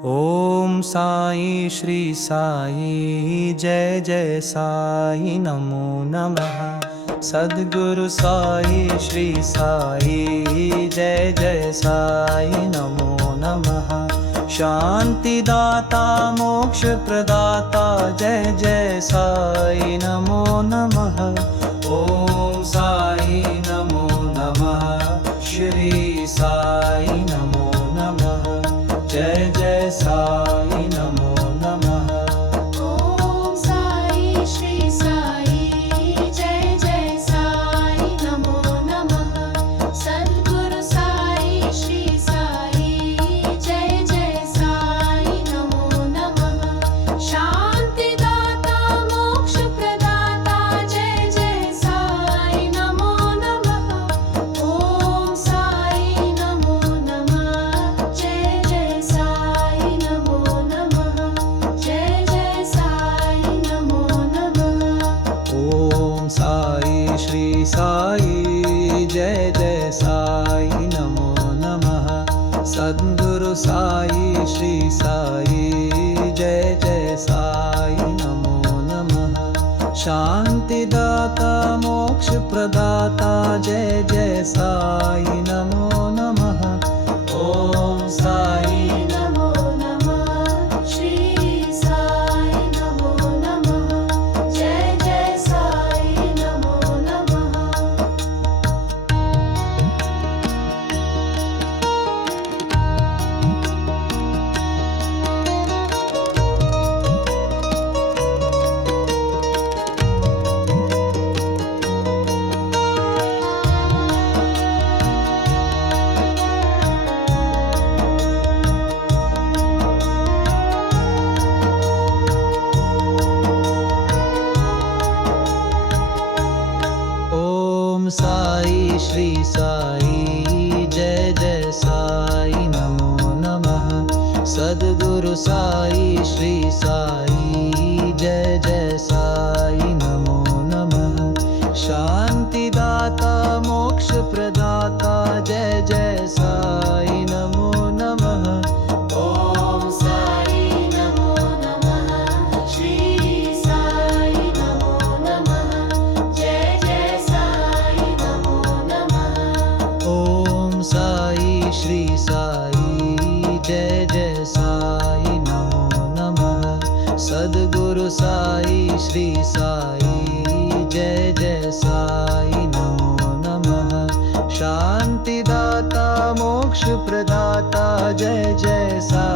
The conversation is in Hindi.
ओम साई श्री साई जय जय साई नमो नमः। सद्गुरु साई श्री साई जय जय साई नमो नमः। शांतिदाता मोक्ष प्रदाता जय जय साई नमो नमः। ओम साई नमो नमः। श्री साई नमो नमः। जय जय साई नमो नमः। ओम साई श्री साई जय जय साई नमो नमः। सद्गुरु साई श्री साई जय जय साई नमो नमः। शांतिदाता मोक्ष प्रदाता जय जय साई नमो नमः। ओम साई नमो नमः। जय जय साई नमो नमः। जय जय साई नमो नमः। ओम साई श्री साई जय जय साई नमो नमः। सद्गुरु साई श्री साई जय जय साई नमो नमः। शांतिदाता मोक्ष प्रदाता जय जय साई नमो नमः। ओम साई नमो नमः। श्री साई नमो नमः। जय जय साई नमो नमः। ओम साई श्री साई जय जय साई नमो नमः। सद्गुरु साई श्री साई जय जय साई नमो नमः। शांतिदाता मोक्ष प्रदाता जय जय साई नमो नमः। ओम साई नमो नमः। श्री साई नमो नमः। जय जय साई नमो नमः। ओम साई श्री साई जय जय साई नमो नमः। सद्गुरु साई श्री साई जय जय साई नमो नमः। शांतिदाता मोक्ष प्रदाता जय जय साई